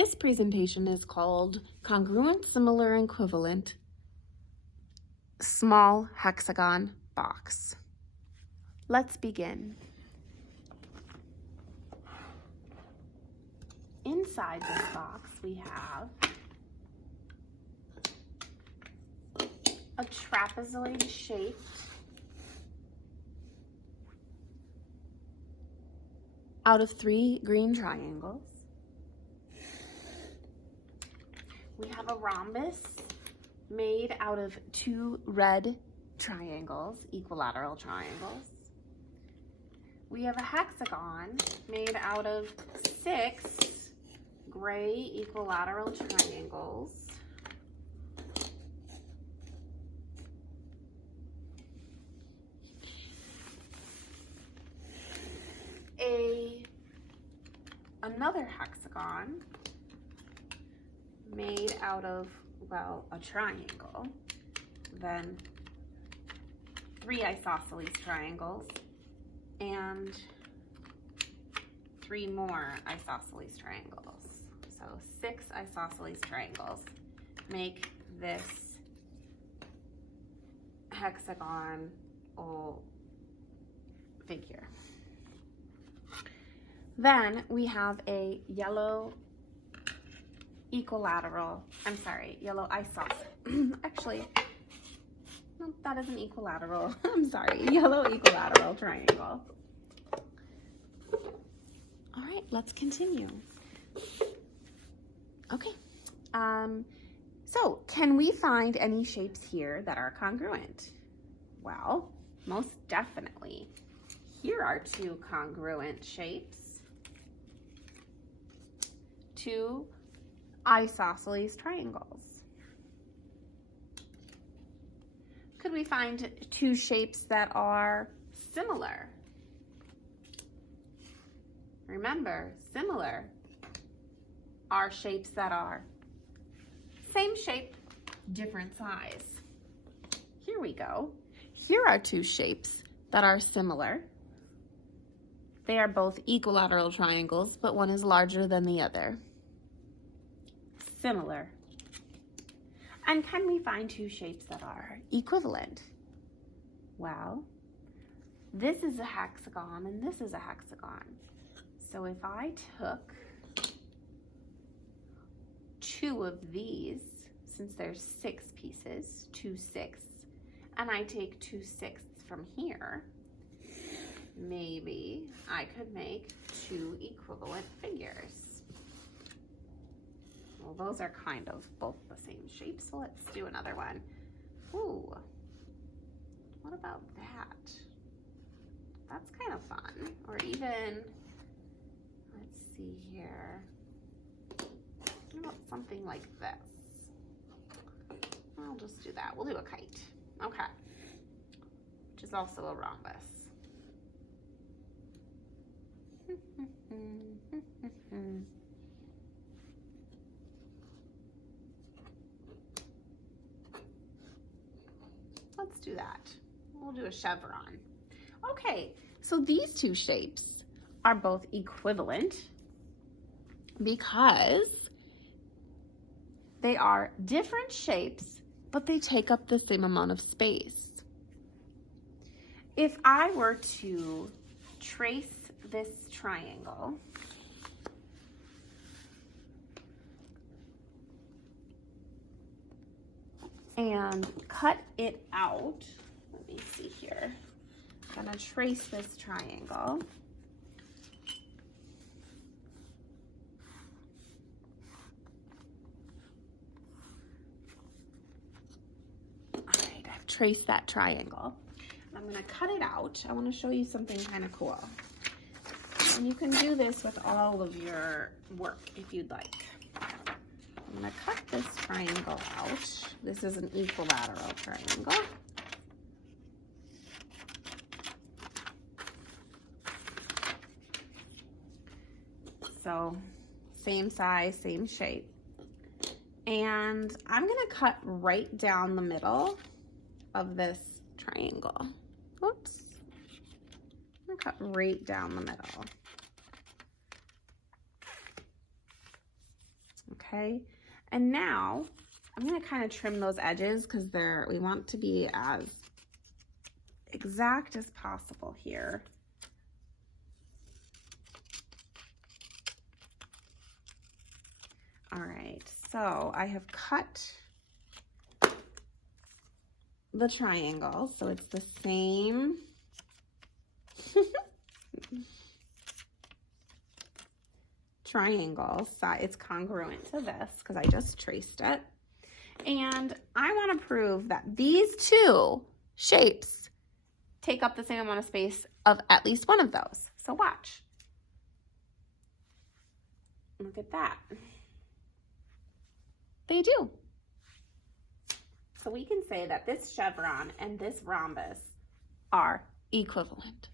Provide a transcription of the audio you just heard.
This presentation is called Congruent, Similar, and Equivalent, Small Hexagon Box. Let's begin. Inside this box, we have a trapezoid shaped out of 3 green triangles. We have a rhombus made out of 2 red triangles, equilateral triangles. We have a hexagon made out of 6 gray equilateral triangles. Another hexagon made out of, well, a triangle, then 3 isosceles triangles, and 3 more isosceles triangles. So 6 isosceles triangles make this hexagonal figure. Then we have a yellow yellow isosceles. Actually, no, that is an equilateral. I'm sorry, yellow equilateral triangle. All right, let's continue. Okay, so can we find any shapes here that are congruent? Well, most definitely. Here are 2 congruent shapes. 2 isosceles triangles. Could we find 2 shapes that are similar? Remember, similar are shapes that are same shape, different size. Here we go. Here are 2 shapes that are similar. They are both equilateral triangles, but one is larger than the other. Similar. And can we find 2 shapes that are equivalent? Well, this is a hexagon and this is a hexagon. So if I took 2 of these, since there's 6 pieces, 2 6, and I take 2 6 from here, maybe I could make 2 equivalent figures. Well, those are kind of both the same shape, so let's do another one. Ooh, what about that? That's kind of fun. Or even, let's see here. What about something like this? I'll just do that. We'll do a kite. Okay. Which is also a rhombus. Let's do that. We'll do a chevron. Okay, so these 2 shapes are both equivalent because they are different shapes, but they take up the same amount of space. If I were to trace this triangle, and cut it out, let me see here. I'm gonna trace this triangle. All right, I've traced that triangle. I'm gonna cut it out. I wanna show you something kind of cool. And you can do this with all of your work if you'd like. I'm gonna cut this triangle out. This is an equilateral triangle. So same size, same shape. And I'm gonna cut right down the middle of this triangle. Whoops. I'm gonna cut right down the middle. okay? And now I'm gonna kind of trim those edges because we want to be as exact as possible here. All right, so I have cut the triangle, so it's the same. Triangle side, it's congruent to this because I just traced it. And I want to prove that these two shapes take up the same amount of space of at least one of those. So watch. Look at that. They do. So we can say that this chevron and this rhombus are equivalent.